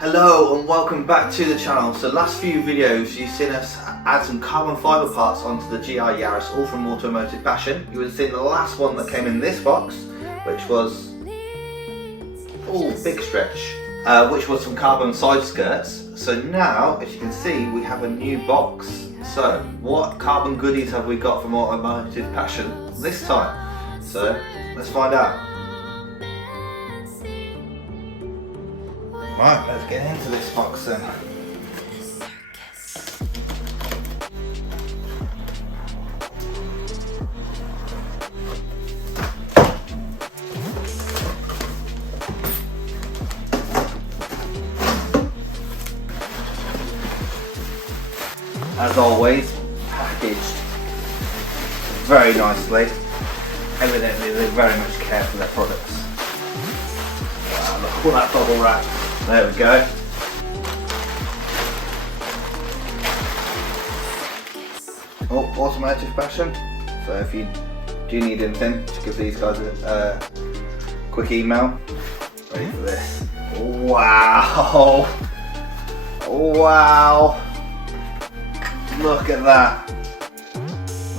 Hello and welcome back to the channel. So last few videos you've seen us add some carbon fibre parts onto the GR Yaris, all from Automotive Passion. You would have seen the last one that came in this box, which was, big stretch, which was some carbon side skirts. So now, as you can see, we have a new box. So what carbon goodies have we got from Automotive Passion this time? So let's find out. Right, let's get into this box then. As always, packaged very nicely. Evidently they very much care for their products. Wow, look at all that bubble wrap. There we go. Oh, Automotive Passion. So if you do need anything, just give these guys a quick email. Ready for this. Wow! Wow! Look at that.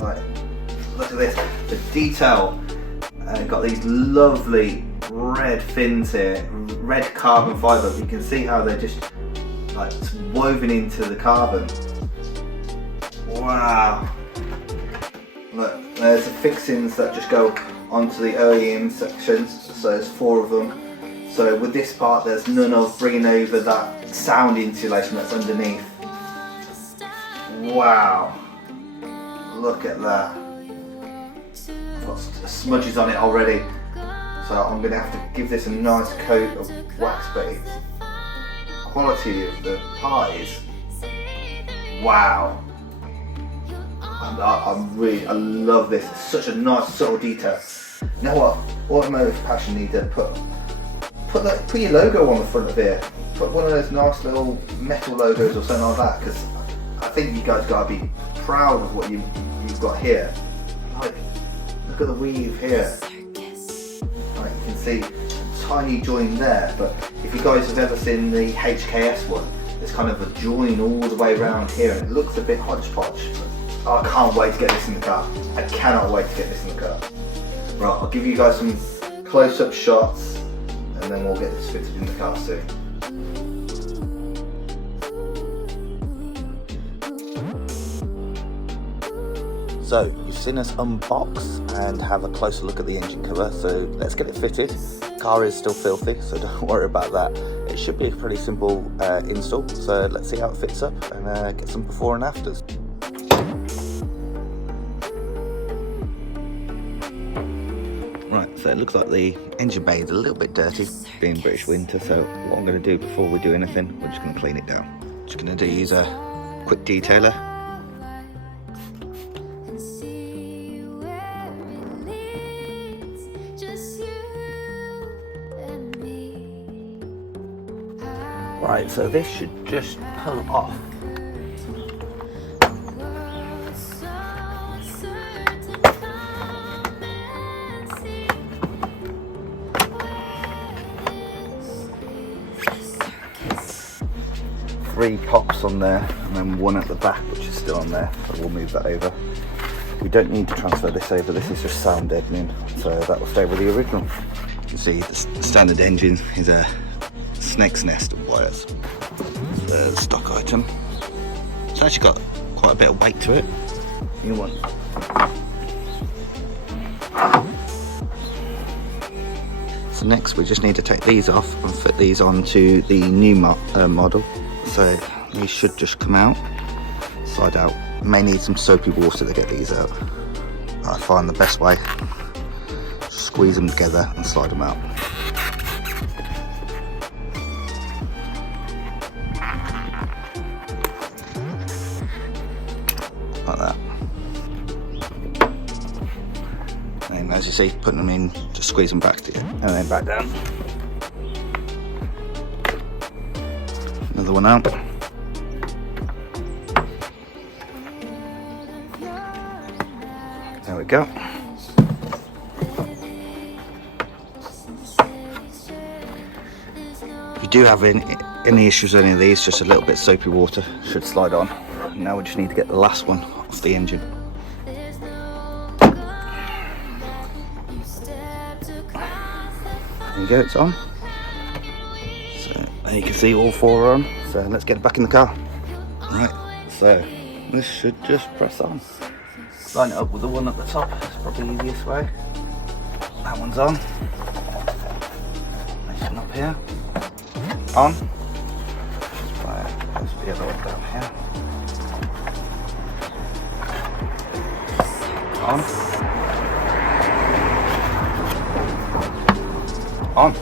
Right, look at this. The detail. Got these lovely red fins here, red carbon fibre. You can see how they're just like woven into the carbon. Wow! Look, there's the fixings that just go onto the OEM sections. So there's 4 of them. So with this part, there's none of bringing over that sound insulation that's underneath. Wow! Look at that. I've got smudges on it already. So I'm going to have to give this a nice coat of wax, but the quality of the part is wow. I love this. It's such a nice subtle detail. You know what? Automotive Passion need to put your logo on the front of here. Put one of those nice little metal logos or something like that, because I think you guys gotta be proud of what you've got here. Like, look at the weave here. Like, you can see a tiny join there, but if you guys have ever seen the HKS one, there's kind of a join all the way around here, and it looks a bit hodgepodge. Oh, I can't wait to get this in the car. I cannot wait to get this in the car. Right, I'll give you guys some close-up shots, and then we'll get this fitted in the car soon. So, you've seen us unbox and have a closer look at the engine cover, so let's get it fitted. The car is still filthy, so don't worry about that. It should be a pretty simple install, so let's see how it fits up and get some before and afters. Right, so it looks like the engine bay is a little bit dirty, being British winter, so what I'm going to do before we do anything, we're just going to clean it down. Just going to use a quick detailer. Right, so this should just pull off. Three pops on there, and then one at the back which is still on there, so we'll move that over. We don't need to transfer this over, this is just sound deadening, so that will stay with the original. You can see the standard engine is a snake's nest of wires. It's a stock item. It's actually got quite a bit of weight to it. New one. So next we just need to take these off and fit these onto the new model. So these should just come out, slide out. May need some soapy water to get these out. I find the best way, just squeeze them together and slide them out. Like that. And as you see, putting them in, just squeeze them back to you, and then back down. Another one out. There we go. do have any issues with any of these, just a little bit soapy water should slide on. Now we just need to get the last one off the engine. There you go, it's on. So, and you can see all 4 are on. So let's get it back in the car. Right, so this should just press on. Line it up with the one at the top, it's probably the easiest way. That one's on. Nice one up here. On. Right, there's the other one down here. On.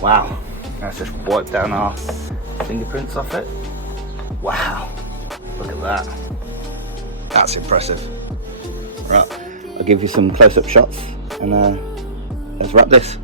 Wow, let's just wipe down our fingerprints off it. Wow, look at that. That's impressive. Right, I'll give you some close-up shots and let's wrap this.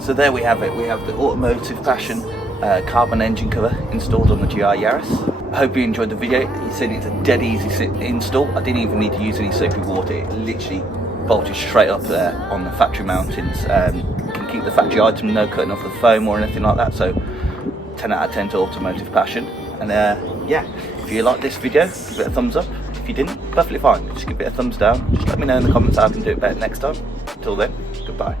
So there we have it, we have the Automotive Passion carbon engine cover installed on the GR Yaris. I hope you enjoyed the video. You said it's a dead easy install. I didn't even need to use any soapy water, it literally bolted straight up there on the factory mountings. You can keep the factory item, no cutting off the foam or anything like that, so 10 out of 10 to Automotive Passion. And yeah, if you like this video, give it a thumbs up. If you didn't, perfectly fine, just give it a thumbs down. Just let me know in the comments how I can do it better next time. Until then, goodbye.